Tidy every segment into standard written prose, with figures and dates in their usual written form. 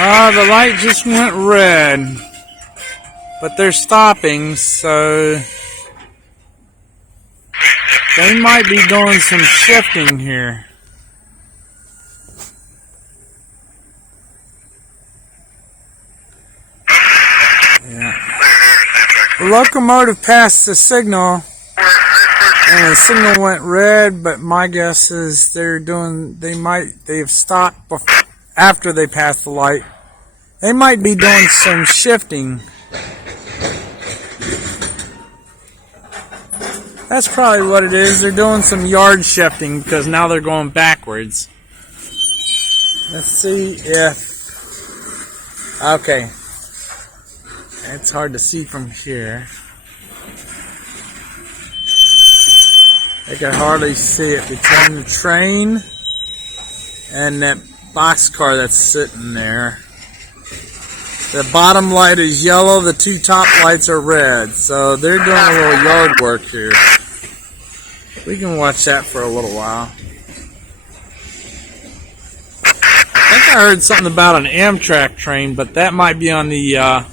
The light just went red, but they're stopping, so they might be doing some shifting here. Yeah. The locomotive passed the signal, and the signal went red, but my guess is they've stopped after they passed the light. They might be doing some shifting. That's probably what it is. They're doing some yard shifting because now they're going backwards. Let's see if... Okay. It's hard to see from here. I can hardly see it between the train and that boxcar that's sitting there. The bottom light is yellow, the two top lights are red. So they're doing a little yard work here. We can watch that for a little while. I think I heard something about an Amtrak train, but that might be on the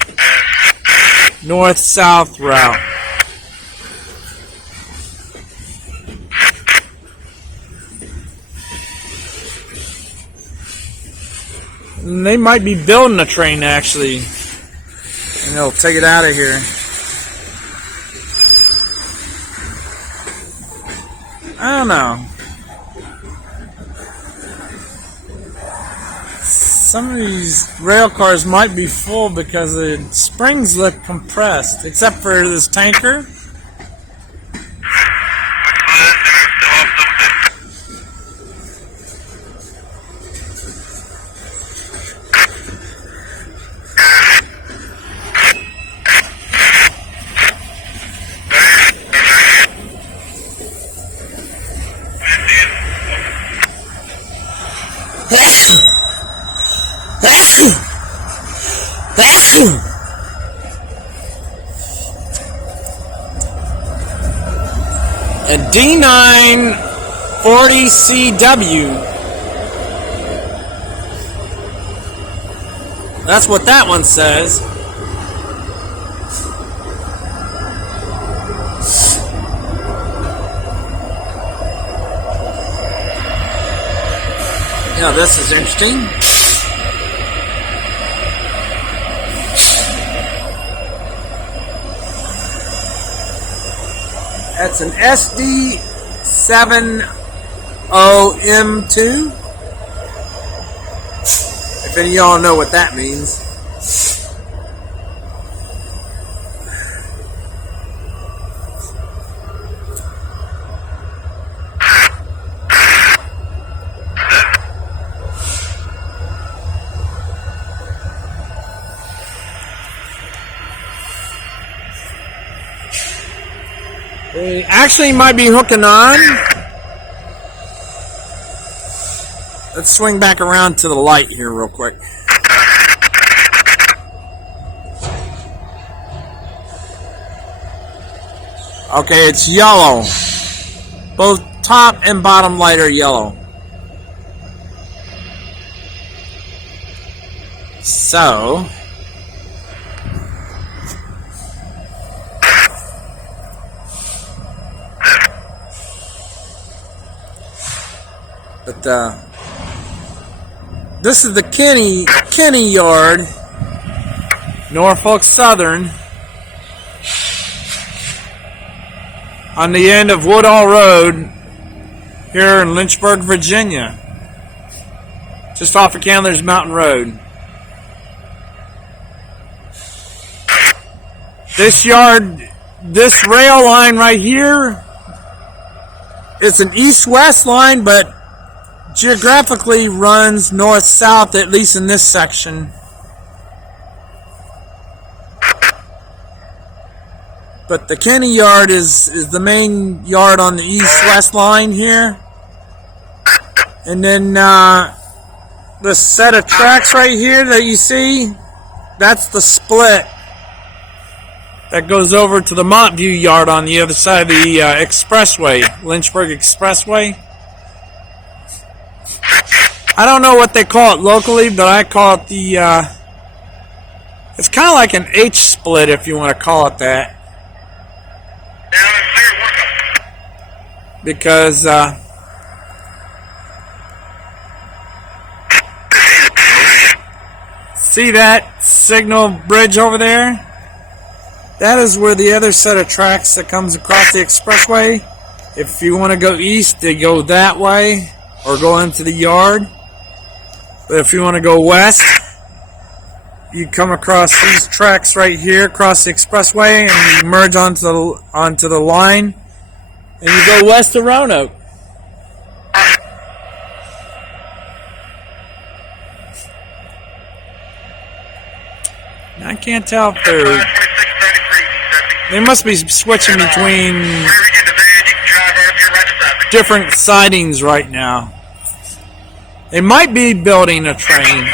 north-south route. And they might be building a train actually, and they'll take it out of here. I don't know. Some of these rail cars might be full because the springs look compressed, except for this tanker. A D940CW. That's what that one says. Yeah, this is interesting. That's an SD70M2. If any of y'all know what that means. They actually might be hooking on. Let's swing back around to the light here real quick. Okay, it's yellow. Both top and bottom light are yellow. So... But this is the Kinney yard, Norfolk Southern, on the end of Woodall Road here in Lynchburg, Virginia, just off of Candler's Mountain Road. This yard, this rail line right here, it's an east-west line, but geographically runs north-south, at least in this section. But the Kinney yard is the main yard on the east-west line here. And then the set of tracks right here that you see, that's the split that goes over to the Montview yard on the other side of the expressway, Lynchburg Expressway. I don't know what they call it locally, but I call it the, it's kind of like an H-split, if you want to call it that. Because, see that signal bridge over there? That is where the other set of tracks that comes across the expressway. If you want to go east, they go that way or go into the yard. But if you want to go west, you come across these tracks right here, across the expressway, and you merge onto the line, and you go west of Roanoke. I can't tell if they must be switching between different sidings right now. They might be building a train.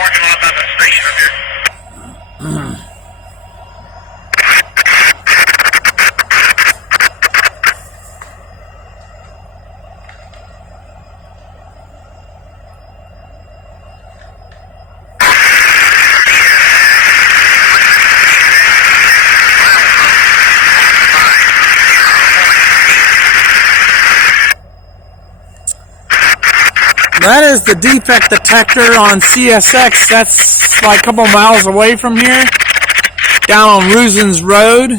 That is the defect detector on CSX. That's like a couple miles away from here, down on Rusens Road.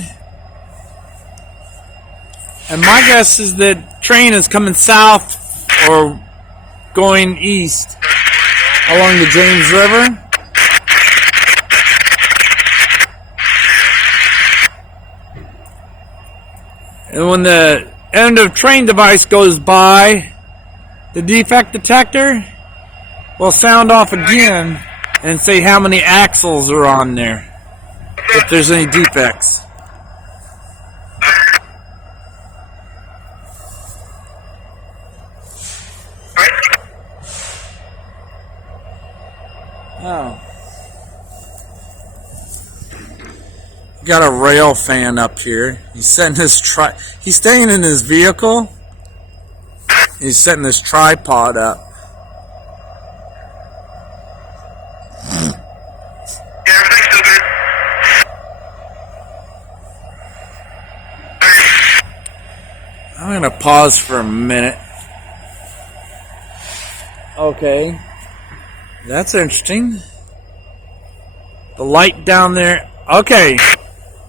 And my guess is that train is coming south or going east along the James River. And when the end of train device goes by, the defect detector will sound off again and say how many axles are on there, if there's any defects. Oh. Got a rail fan up here. He's setting his he's staying in his vehicle. He's setting this tripod up. Yeah, everything's still good. I'm gonna pause for a minute. Okay. That's interesting. The light down there. Okay.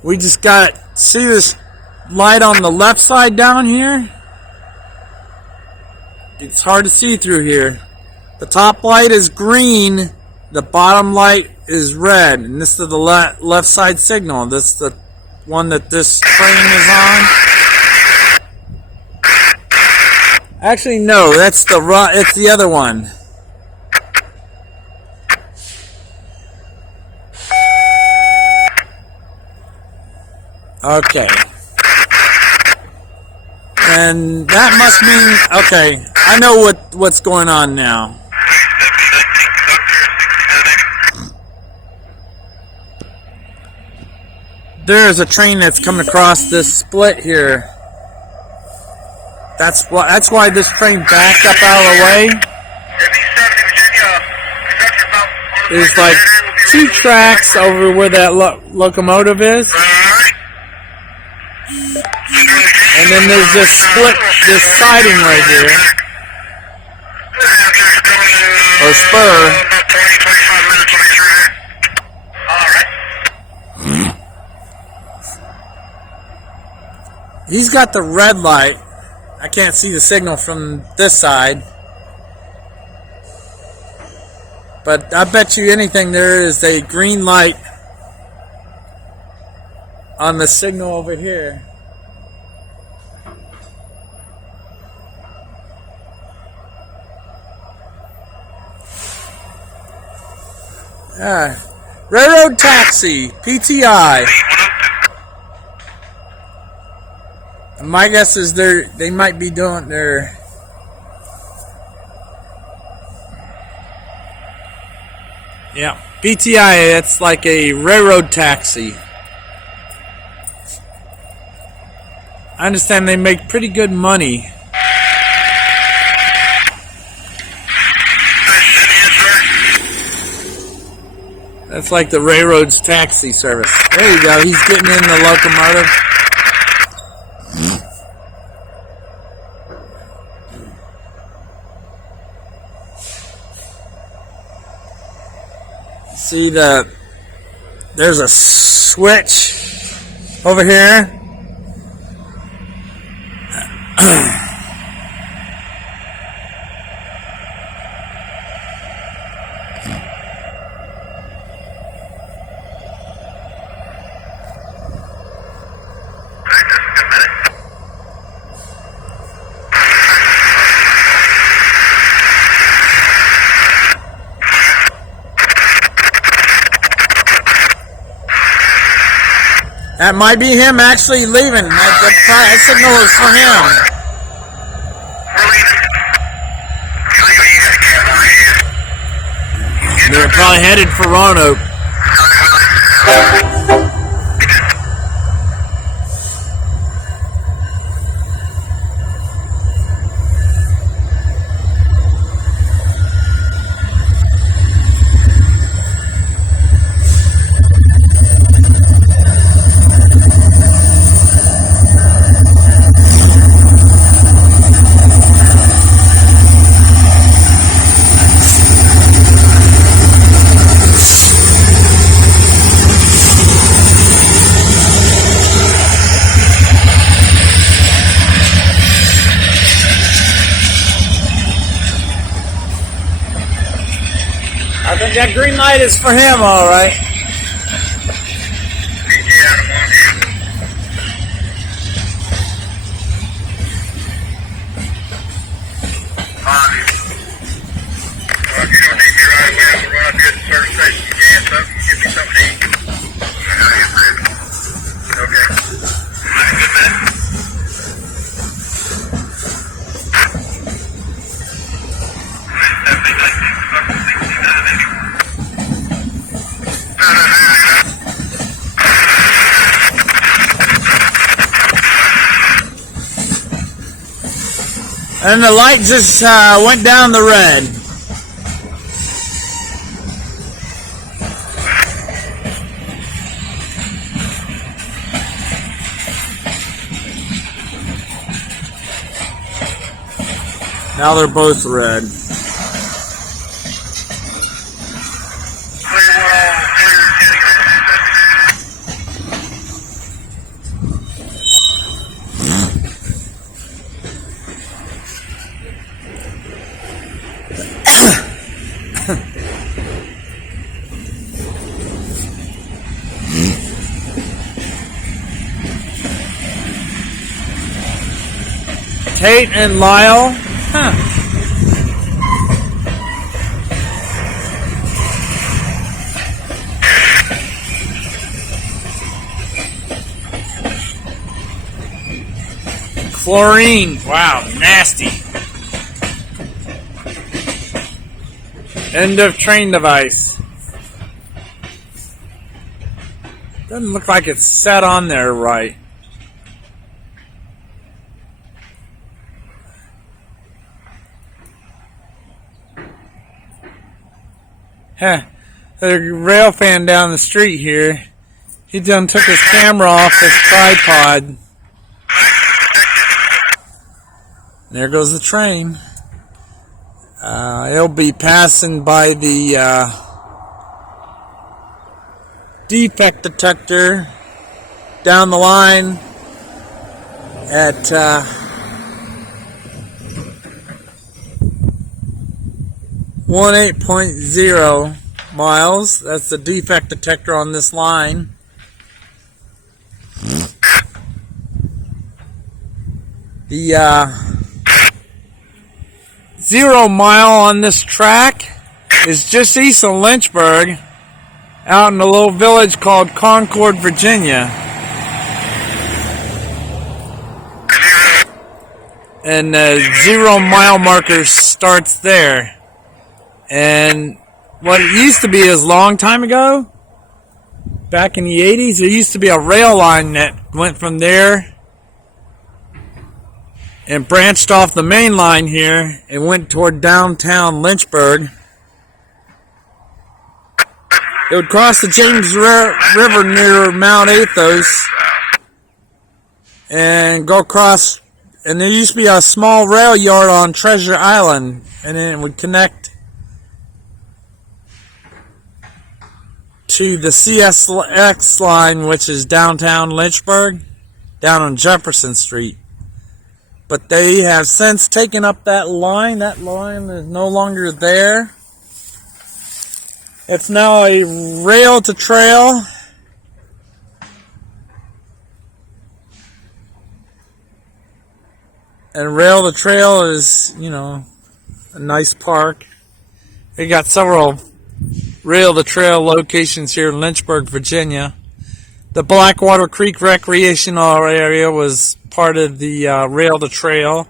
We just got, see this light on the left side down here? It's hard to see through here. The top light is green, the bottom light is red, and this is the left side signal. This is the one that this train is on. Actually, no, it's the other one. Okay. And that must mean, okay, I know what's going on now. There is a train that's coming across this split here. That's why this train backed up out of the way. There's like two tracks over where that locomotive is. And then there's this split, this siding right here, or spur. He's got the red light. I can't see the signal from this side. But I bet you anything there is a green light on the signal over here. Railroad taxi, PTI. My guess is they might be doing their PTI. It's like a railroad taxi. I understand they make pretty good money. That's like the railroad's taxi service. There you go. He's getting in the locomotive. See there's a switch over here. That might be him actually leaving. That signal is for him. They're probably headed for Roanoke. I think that green light is for him, all right. If you don't need me right away, I'm going to run up here to the service station and gas up and give me something to eat. Okay. Good man. And the light just went down the red. Now they're both red. Tate and Lyle. Huh. Chlorine. Wow, nasty. End of train device. Doesn't look like it's set on there right. Huh. The rail fan down the street here, he done took his camera off his tripod. There goes the train. It'll be passing by the defect detector down the line at 18.0 miles. That's the defect detector on this line. The 0 mile on this track is just east of Lynchburg, out in a little village called Concord, Virginia. And the 0 mile marker starts there. And what it used to be is a long time ago, back in the 80s, there used to be a rail line that went from there and branched off the main line here and went toward downtown Lynchburg. It would cross the James River near Mount Athos and go across. And there used to be a small rail yard on Treasure Island, and then it would connect to the CSX line, which is downtown Lynchburg, down on Jefferson Street. But they have since taken up that line. That line is no longer there. It's now a rail to trail. And rail to trail is, you know, a nice park. They got several rail to trail locations here in Lynchburg, Virginia. The Blackwater Creek recreational area was part of the rail to trail.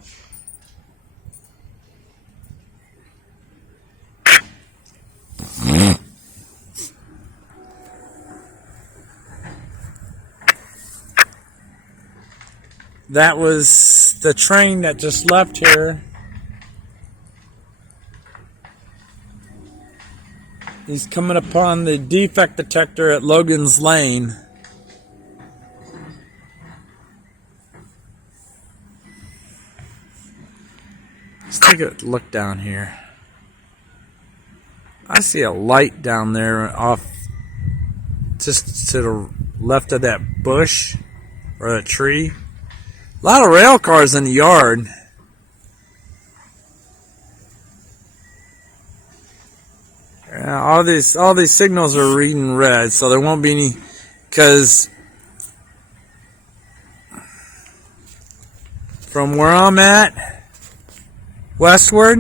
That was the train that just left here. He's coming upon the defect detector at Logan's Lane. Let's take a look down here. I see a light down there off just to the left of that bush or that tree. A lot of rail cars in the yard. All these signals are reading red, so there won't be any, because from where I'm at, westward,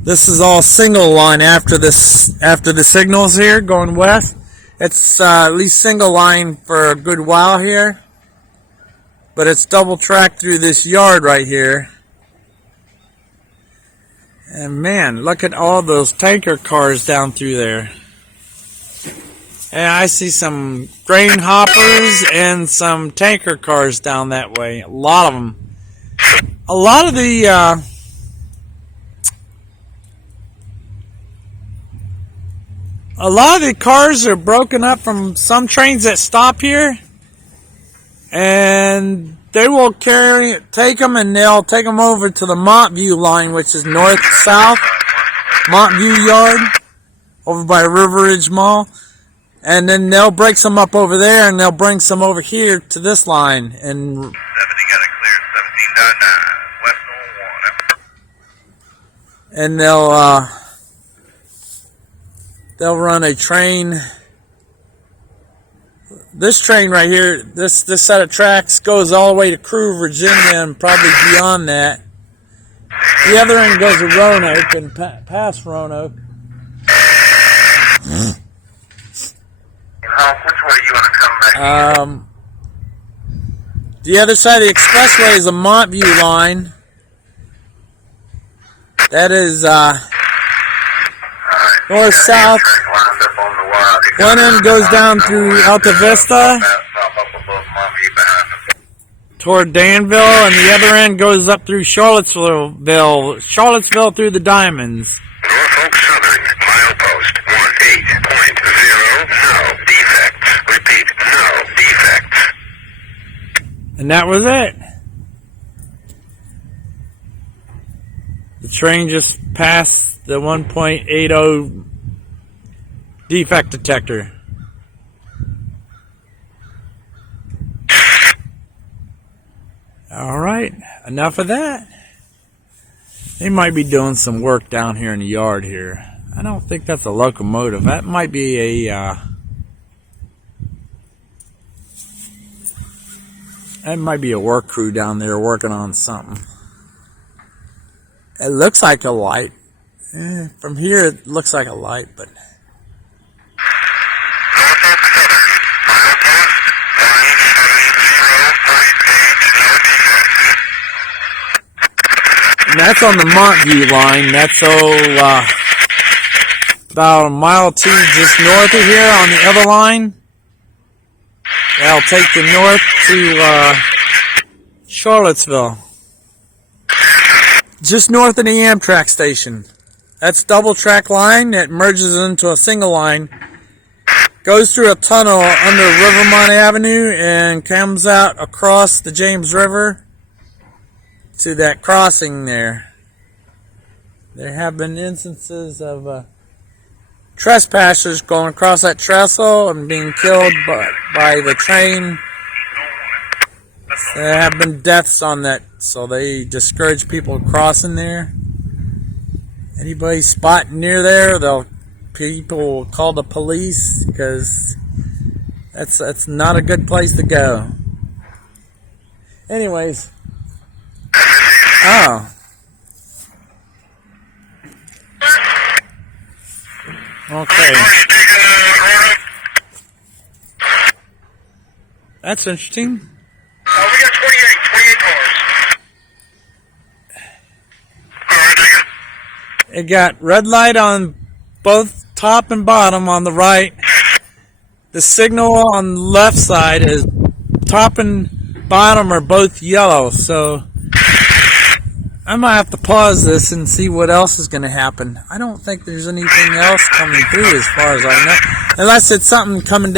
this is all single line after the signals here going west. It's at least single line for a good while here, but it's double track through this yard right here. And man, look at all those tanker cars down through there. And I see some grain hoppers and some tanker cars down that way. A lot of them. A lot of the cars are broken up from some trains that stop here, and they will take them, and they'll take them over to the Montview line, which is north-south. Montview Yard, over by River Ridge Mall. And then they'll break some up over there, and they'll bring some over here to this line. And 70 got it cleared, 17.9, west on 1. And they'll run a train. This train right here, this set of tracks goes all the way to Crewe, Virginia, and probably beyond that. The other end goes to Roanoke and past Roanoke. Which way you want to come back? The other side of the expressway is a Montview line. That is north-south. One end goes down through Alta Vista toward Danville, and the other end goes up through Charlottesville through the Diamonds. Norfolk Southern, milepost 18.0, no defects. Repeat, no defects. And that was it. The train just passed the 1.80 defect detector. Alright, enough of that. They might be doing some work down here in the yard here. I don't think that's a locomotive. That might be a work crew down there working on something. It looks like a light. From here it looks like a light, but and that's on the Montview line. That's about a mile or two just north of here on the other line. That'll take you north to Charlottesville. Just north of the Amtrak station. That's double track line that merges into a single line. goes through a tunnel under Rivermont Avenue and comes out across the James River to that crossing there. There have been instances of trespassers going across that trestle and being killed by the train. There have been deaths on that, so they discourage people crossing there. Anybody spot near there, people will call the police, because that's not a good place to go. Anyways, okay. That's interesting. We got 28 cars. Alright, It got red light on both top and bottom on the right. The signal on the left side is top and bottom are both yellow, so I might have to pause this and see what else is going to happen. I don't think there's anything else coming through as far as I know. Unless it's something coming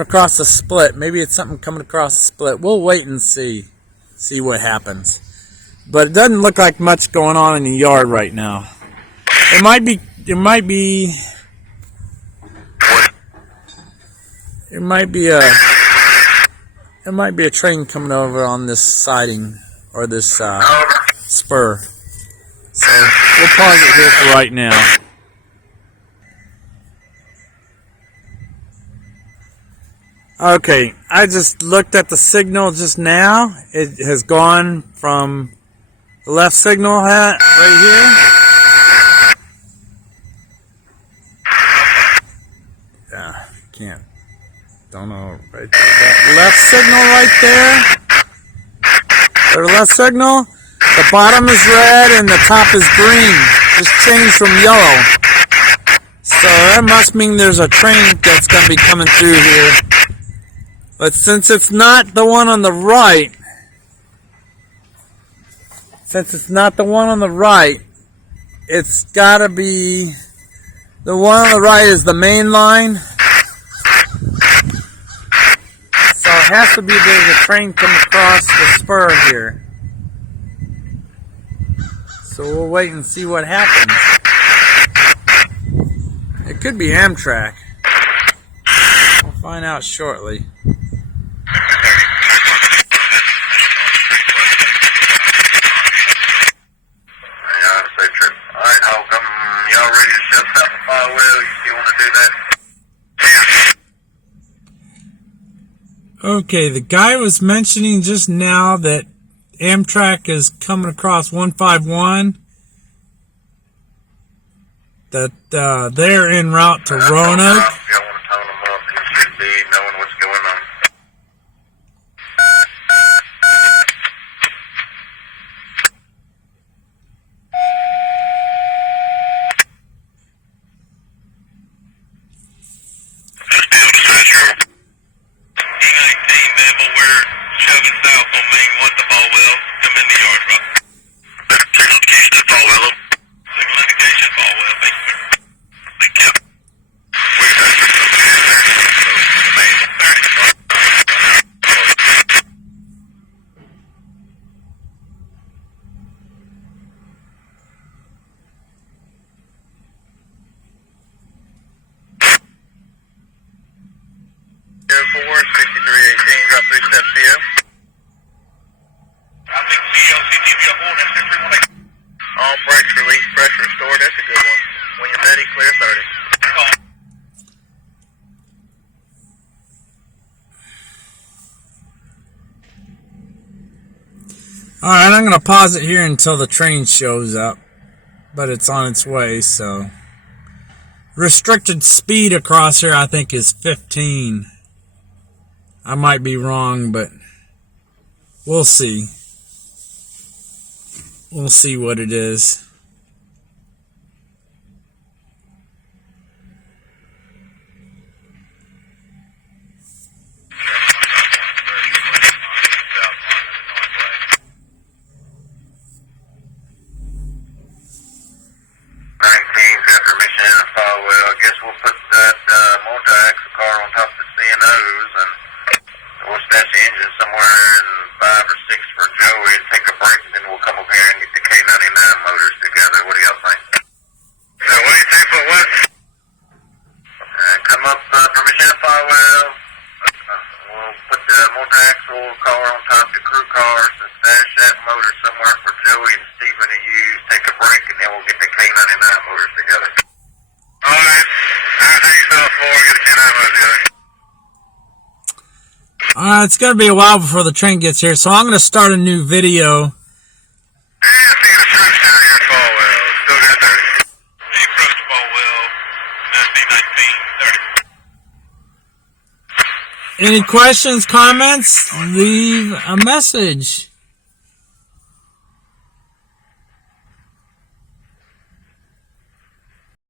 across the split. Maybe it's something coming across the split. We'll wait and see what happens. But it doesn't look like much going on in the yard right now. It might be a train coming over on this siding or this spur. So we'll pause it here for right now. Okay, I just looked at the signal just now. It has gone from the left signal hat right here. Yeah, can't. Don't know. Right there. That left signal right there. The left signal. The bottom is red and the top is green. Just changed from yellow. So that must mean there's a train that's going to be coming through here. But since it's not the one on the right, it's got to be the one on the right is the main line. So it has to be there's a train coming across the spur here. So we'll wait and see what happens. It could be Amtrak. We'll find out shortly. Okay, the guy was mentioning just now that Amtrak is coming across 151. That they're en route to Roanoke. All brakes released, pressure restored. That's a good one. When you're ready, clear 30. Alright, I'm going to pause it here until the train shows up. But it's on its way, so. Restricted speed across here, I think, is 15. I might be wrong, but we'll see. We'll see what it is. After mission in Falwell, I guess 1099 motors together. Alright. Thanks, Bill, for get the 1099 motors together. It's going to be a while before the train gets here, so I'm going to start a new video. Yeah, seeing the trucks down here in Falwell. Still got 30. He approached Falwell, SD 1930. Any questions, comments? Leave a message.